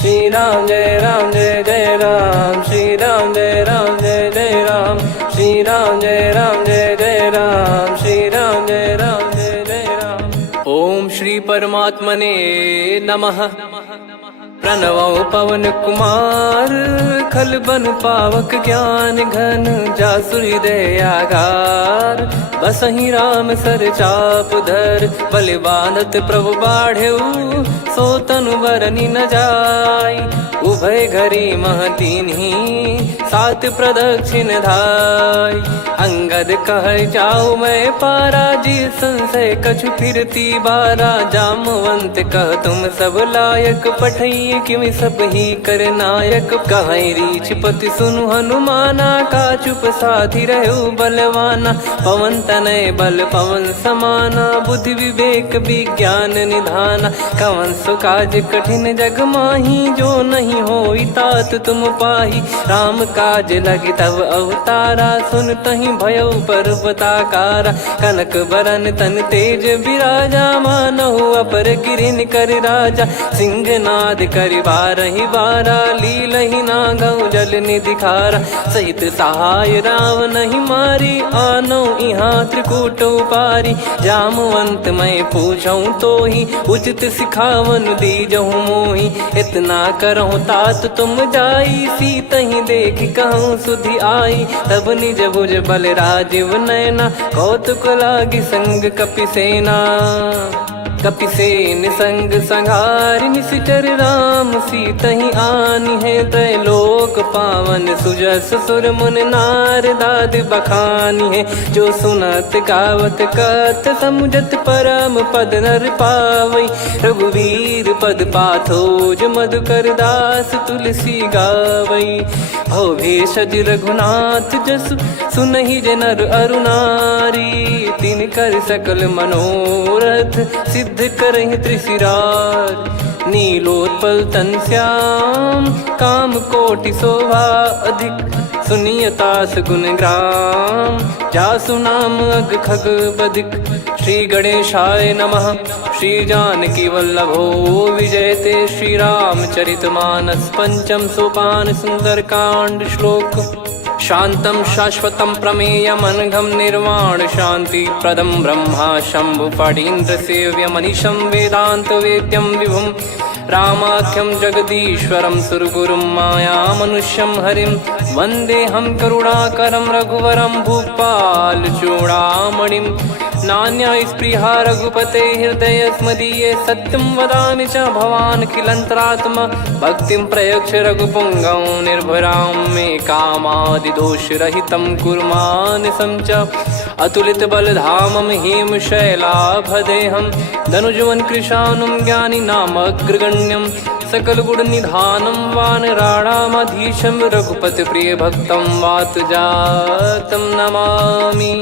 श्री राम जय जय राम, श्री राम जय जय राम, श्री राम जय जय राम, श्री राम जय जय राम। ओम श्री परमात्मने नमः। प्रणवो पवन कुमार, खल बन पावक ज्ञान घन, जासु हृदय आगार। बसहि राम सर चाप धर, बलि बांधत प्रभु बाढ़ेऊ, सो तनु बरनि न जाय। उभय घरी महतीन्ही, सात प्रदक्षिण धाय। अंगद कह जाऊ मैं पारा, जी संशय कछु फिरती बारा। जामवंत कह तुम सब लायक, पठई किमि सब ही कर नायक। कहीं रीछ पति सुनु हनुमाना, का चुप साधि रहु बलवाना। पवन तनय बल पवन समाना, बुद्धि विवेक विज्ञान निधाना। कवन सो काज कठिन जग माही, जो नहीं होई तात तुम पाही। राम काज लगी तब अवतारा, सुन तहि भयउ पर्वताकारा। कनक बरन तन तेज बिराजा, मानहु अपर गिरिन कर राजा। सिंहनाद करि बारहि बारा, लीलहि नागौ जल निधि खारा। सहित सहाय राम नहीं मारी, आनो इहाँ त्रिकूट उपारी। जामवंत मैं पूछऊँ तोहि, उचित सिखावन दीजहु मोहि। इतना करहु तात तुम जाई, सीतहि देख कहूँ सुधि आई। तब निज भुज बल राजीव नयना, कौतुक लागी संग कपिसेना। कपिसेन संग संघारि, निशिचर राम सीतहि आनी है। त्रैलोक पावन सुजस सुर मुन नार, दाद बखानी है। जो सुनत गावत कथ, समुझत परम पद नर पावई। रघुवीर पद पाथोज, मधुकर दास तुलसी गावई। भव भेषज रघुनाथ जसु, सुनहि जे नर अरु नारी। तिन कर सकल मनोरथ, सिद्ध करहि त्रिशिरार। नीलोत्पल तन श्याम, काम कोटि शोभा अधिक। सुनियतास गुण ग्राम, जासु नाम अग खग बदिक। श्री गणेशाय नमः। श्री जानकी वल्लभो विजयते, श्री रामचरित मानस। पंचम सोपान सुंदर कांड श्लोक। शांतं शाश्वतं प्रमेयमनघं, निर्वाण शांति प्रदं ब्रह्मा शंभु फणीन्द्र सेव्यमनिशं। वेदांत वेद्यं विभुं रामाख्यं जगदीश्वरं, सुरगुरुं माया मनुष्यं हरिं। वन्देऽहं करुणाकरं रघुवरं, भूपाल चूडामणिं। नान्या स्पृहा रघुपते हृदय स्मदीये, सत्यं वदामि च भवान् खिलन्तरात्मा। भक्तिं प्रयच्छ रघुपुङ्गं, निर्भरां मे कामादिदोषरहितं कुर्मानिसं च। अतुलित बलधामं हेमशैलाभदेहं, धनुजवन कृशानुं ज्ञानी नामग्रगण्यं। सकल गुण निधानं वानराणामधीशं, रघुपति प्रिय भक्तं वातजातं नमामि।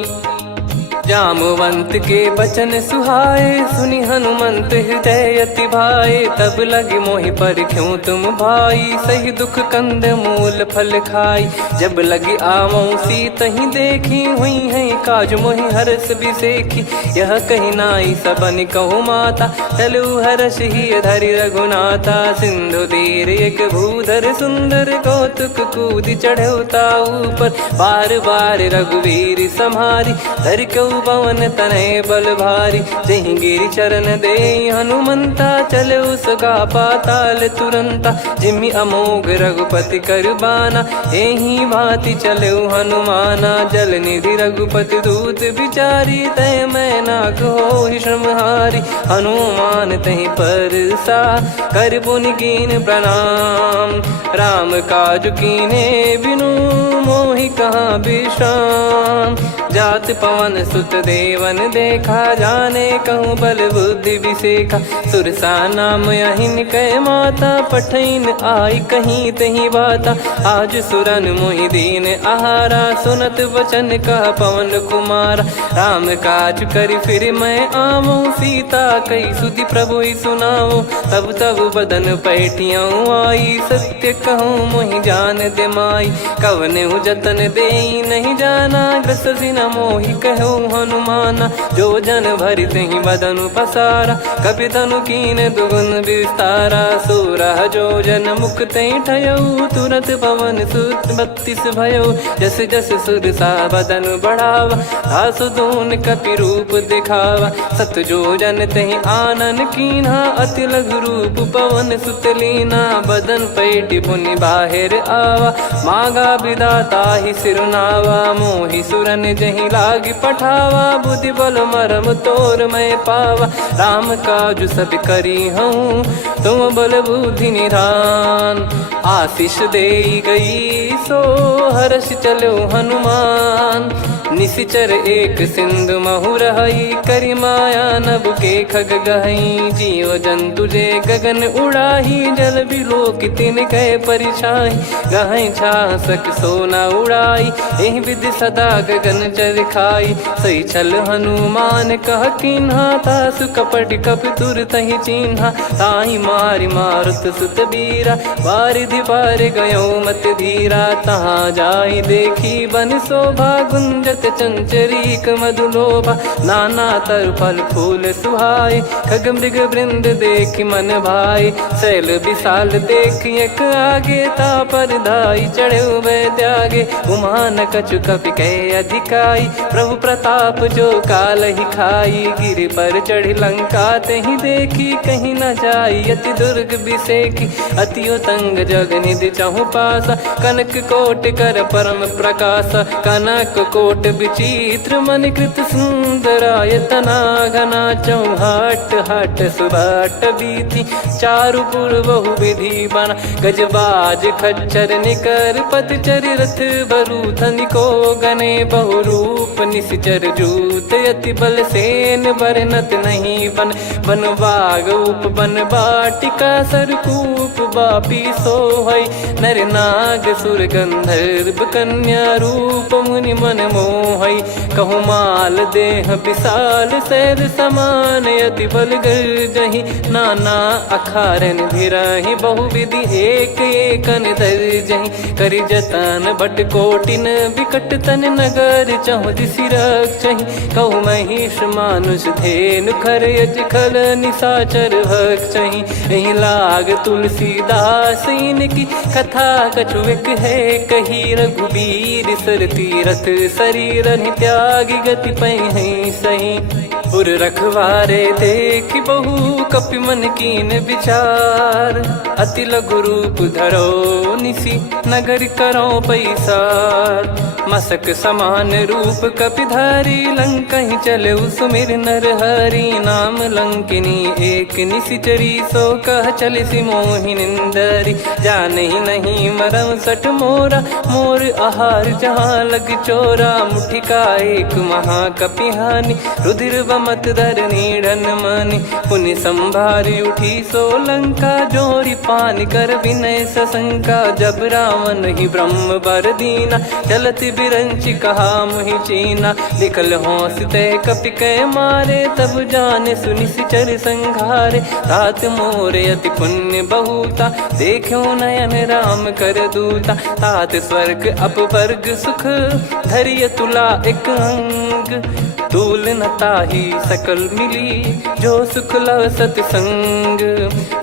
जामवंत के बचन सुहाए, सुनि हनुमंत हृदय अति भाए। तब लगे मोहि पर क्यों तुम भाई, सही दुख कंद मूल फल खाई। जब लगे आवऊं सीतहि देखी, हुई है काज मोहि हरस बिसेखी। यह कही नाई सबन कहु माता, चलु हरष ही धरि रघुनाथा। सिंधु तीर एक भूधर सुंदर, कौतुक कूद चढ़ौता ऊपर। बार बार रघुवीर सम्हारी, धर कऊ पवन तनय बल भारी। जहि गिरि चरण दे हनुमंता, चले उसका पाताल तुरंता। जिमि अमोघ रघुपति कर बाना, एहि भांति चले हनुमाना। जल निधि रघुपति दूत बिचारी, तय मैं नाग होहि श्रमहारी। हनुमान तहि परसा, कर पुनि कीन प्रणाम। राम काज कीने बिनु, मोहि कहाँ विश्राम। जात पवन सुत देवन देखा, जाने कहूँ बल बुद्धि विसेखा। सुरसा नाम अहिन कै माता, पठैन आई कहीं तही बाता। आज सुरन मोहि दीन आहारा, सुनत वचन कह पवन कुमारा। राम काज करि फिर मैं आवऊं, सीता कई सुधि प्रभु ही सुनाओ। तब तब बदन पैठियाँ आई, सत्य कहूँ मोहि जान दे माई। कवने जतन दे नहीं जाना, ग्रसि न मोहि कहो हनुमाना। जो जन भरि तेहि बदनु पसारा, कपि तनु कीन दुगुन विस्तारा। सोरह जो जन मुख तेहि ठयऊ, तुरत पवन सुत 32 भयऊ। जस जस सुरसा बदन बढ़ावा, आसु दून कपि रूप दिखावा। सत जो जन तेहि आनन कीन्हा, अति लघु रूप पवन सुत लीना। बदन पैटि पुनि बाहिर आवा, मागा विधाता ही सिरुनावा। मोहि सुरन जहि लागी पठावा, बुद्धि बल मरम तोर मैं पावा। राम काजु सब करी हूँ, तुम बल बुद्धि निधान। आशीष देई गई सो हर्ष चलो हनुमान। निशिचर एक सिंधु महु रहई, करी माया नभ के खग गहई। जीव जंतु जे गगन उड़ाही, जल बिलोक तिन कह परिछाई। गहई छासक सोना उड़ाई, एहि विधि सदा गगन चर खाई। सही छल हनुमान कह कीन्हा, तासु कपट कप तुर तहि चिन्हा। ताहि मारि मारुत सुत बीरा, वारिधि पार गयो मत धीरा। तहाँ जाई देखी बन शोभा, गुंजत चंचरीक मधुलोभा। नाना तर फल फूल सुहाए, खग मृग वृंद देख मन भाई। शैल विशाल देख एक आगे, तापर धाई चढ़े वै त्यागे। उमान कछु कपि कह अधिकाई, प्रभु प्रताप जो काल ही खाई। गिर पर चढ़ी लंका तेहि देखी, कहीं न जाई अति दुर्ग बिसेकी। अति उतंग जग निधि चहु पासा, कनक कोट कर परम प्रकाश। कनक कोट विचित्र मन कृत सुंदरायतना। घना चौहाट हाट सुबाट बीती, चारु पुर बहु विधि बना। गजबाज खच्चर निकर पतचर, रथ बरु धनिको गने। बहु रूप निश्चर जूत, अति बल सेन बरनत नहीं बन। बन बाग उप बन बाटिका, सरकूप बापी सोहई। नर नाग सुर गंधर्व कन्या, रूप मुनि मन मोहई। कहु माल देह विशाल, शैल समान अति बल गर्जहि। नाना अखारन भिरहि, बहु विधि एक एकन दर्जहि। करि जतन बट कोटिन, बिकट तन नगर चहु दिसि रक्षहि। कहु महिष मानुष धेनु, खर यज खल निशाचर भक्षहि। एहि लाग तुलसीदास इनकी, कथा कछु एक है कही। रघुबीर सर तीरथ शरीर, त्यागी गति पै सही। पुर रखवारे देख बहु, कपि मन कीन विचार। अति लघु रूप धरो निसी, नगर करो पैसार। मसक समान रूप कपि धारी, लंकहि चले सुमिर नर हरि। नाम लंकिनी एक निशिचरी, सो कह चलिसि मोहि निंदरी। जानहि नहीं मरम सठ मोरा, मोर आहार जहाँ लग चोरा। मुठिका एक महाकपिहानि, रुधिर बमत धरनी ढन मानि। पुनि संभारी उठी सो लंका, जोरी पान कर विनय सशंका। जब रावण ही ब्रह्म बर दीना, चलत बिरंचि कहा मुहि चीना। लिखल होंस ते कपि कै मारे, तब जाने सुनिश्चर संघारे। तात मोरे अति पुण्य बहुता, देखो नयन राम कर दूता। तात स्वर्ग अपवर्ग सुख, धरिय तुला एक अंग। तूल न ताहि सकल मिली, जो सुख लव सतसंग।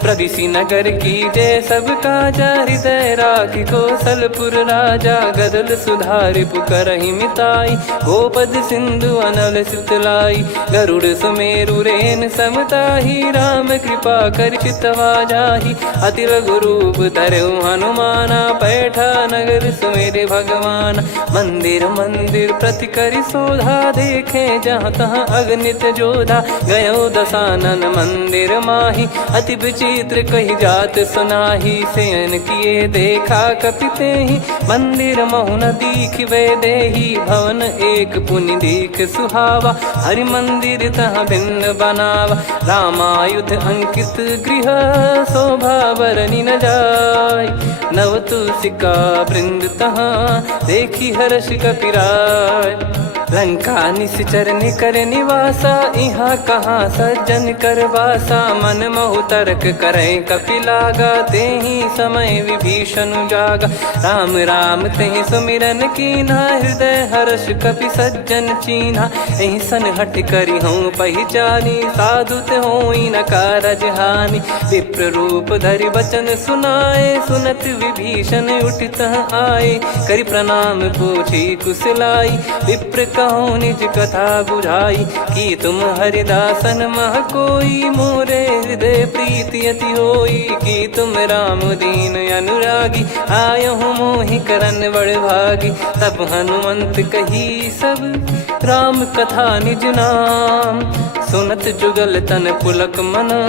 प्रविशि नगर की जय सब काजा, हृदय राखि कौशलपुर राजा। गदल सुधारि पुकरहि मिताई, गोपद सिंधु अनल सितलाई। गरुड़ सुमेरु रेन समताहि, राम कृपा कर चितवा जाहि। अति लघु रूप धरऊ हनुमाना, पैठा नगर सुमेरे भगवान। मंदिर मंदिर प्रति करि शोधा, देखे जहाँ तहाँ अगणित जोधा। गयो दशानन मंदिर माही, अति विचित्र कही जात सुनाही। शयन किए देखा कपि तेहि, मंदिर महु न दीख वे देही। भवन एक पुनि दीख सुहावा, हरि मंदिर तहाँ भिन्न बनावा। रामायुध अंकित गृह, शोभा बरनि न जाय। नव तुलसिका वृंद तहाँ, देखी हर्ष कपिराय। लंका निश्चर निकर निवासा, इहाँ कहाँ सज्जन कर वासा। मन महु तर्क करें कपिलागा, तेहि समय विभीषण जागा। राम राम तेहि सुमिरन कीन्हा, हृदय हर्ष कपि सज्जन चीन्हा। एहि सन हठ करि हूँ पहिचानी, साधु ते होई न कारज हानि। विप्र रूप धरि बचन सुनाए, सुनत विभीषण उठित आए। करि प्रणाम पूछी कुशलाई, विप्र कहूँ निज कथा बुझाई। कि तुम हरिदासन मह कोई, मोरे हृदय प्रीति अति होई। कि तुम राम दीन अनुरागी, आयहु मोहि करन बड़ भागी। तब हनुमंत कही सब राम कथा निज नाम, सुनत जुगल तन पुलक मना,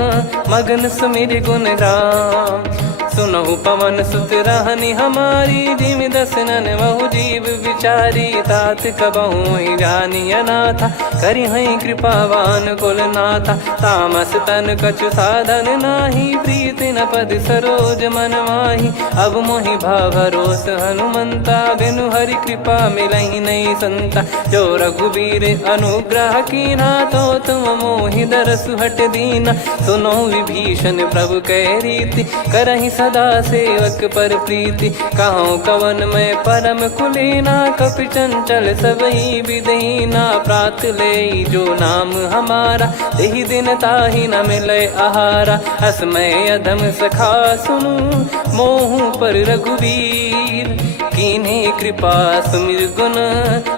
मगन सुमिर गुण राम। सुनहु पवन सुत रहनी हमारी, जिम दसनन महु जीव विचारी। तात कबहु जानी अनाथा, करि हई कृपावान कुल नाथा। तामस तन कछु साधन नाही, प्रीति न पद सरोज मन माही। अब मोहि भावरोस हनुमंता, बिनु हरि कृपा मिलहि नहीं संता। जो रघुबीर अनुग्रह कीन्हा, तो तुम मोहि दरसु हट दीना। सुनो विभीषण प्रभु कह रीति, करहि सदा सेवक पर प्रीति। कहूँ कवन में परम कुलीना, कपि चंचल सबही विदहीना। प्रात ले जो नाम हमारा, तेहि दिन ताहि न मिले आहारा। असमय अधम सखा सुनु, मोहु पर रघुवीर। कीन्हे कृपा सुमिर गुण,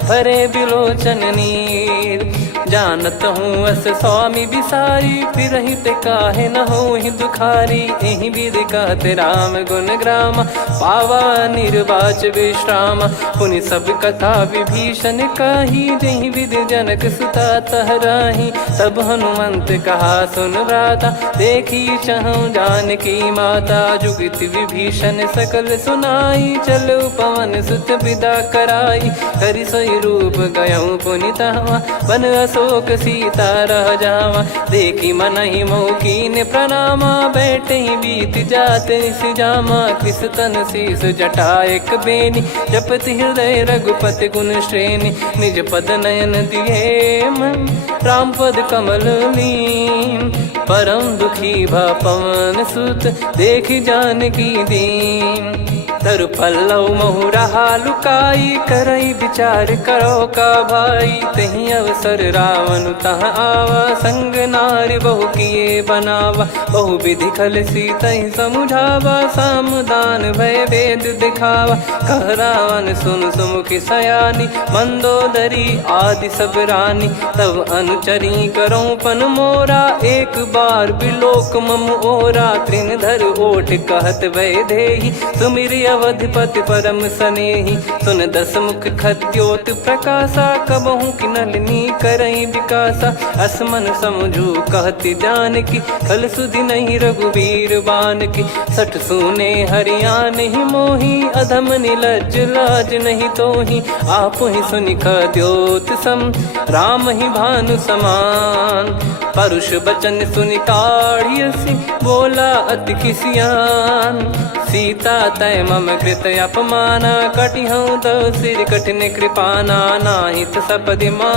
भरे बिलोचन नीर। जानत हूँ अस स्वामी बिसारी, फिरहित काहे न होहि दुखारी। एहि विधि कहते राम गुण ग्राम, पावा निर्वाच विश्राम। पुनि सब कथा विभीषण काही, जेहि विधि जनक सुता तहराही। तब हनुमंत कहा सुन भ्राता, देखी चहु जानकी माता। जुगित विभीषण सकल सुनाई, चलो पवन सुत विदा कराई। करि सोई रूप गयऊँ पुनि तहवा, बन अशोक सीता रह जावा। देखी मनहि मोह कीन्ह प्रणामा, बैठे ही बीत जात निस जामा। कृस तन शीस जटा एक बेनी, जपति हृदय रघुपति गुण श्रेणी। निज पद नयन दिए मन, राम पद कमल लीन। परम दुखी भा पवन सुत, देखि जानकी दीन। तरु पल्लव महु रहा लुकाई, करई विचार करो का भाई। तहि अवसर रावण तह आवा, संग नारी बहु किए बनावा। बहु विधि खल सीतहि समुझावा, सामदान भय वेद दिखावा। कह रावण सुन सुमुखि सयानी, मंदोदरी आदि सब रानी। तब अनुचरी करो पन मोरा, एक बार बिलोक मम ओरा। तृण धर ओठ कहत भय देहि, सुमिरि अवधिपति परम सनेहि। सुन दस मुख खद्योत प्रकाशा, कबहु कि नलिनी करई विकासा। असमन समझू कहति जानकी, खल सुधि नहीं रघुबीर बानकी। सठ सुने हरियाण ही मोही, अधम निलज्ज लाज नहीं तोहि। आप ही सुनि खद्योत सम, राम ही भानु समान। परुष बचन सुनि काढ़ियसि, बोला अति किसियान। सीता तय मम कृत अपमाना, कटिहउँ तव सिर कठिन कृपाना। नाहित सपदि मा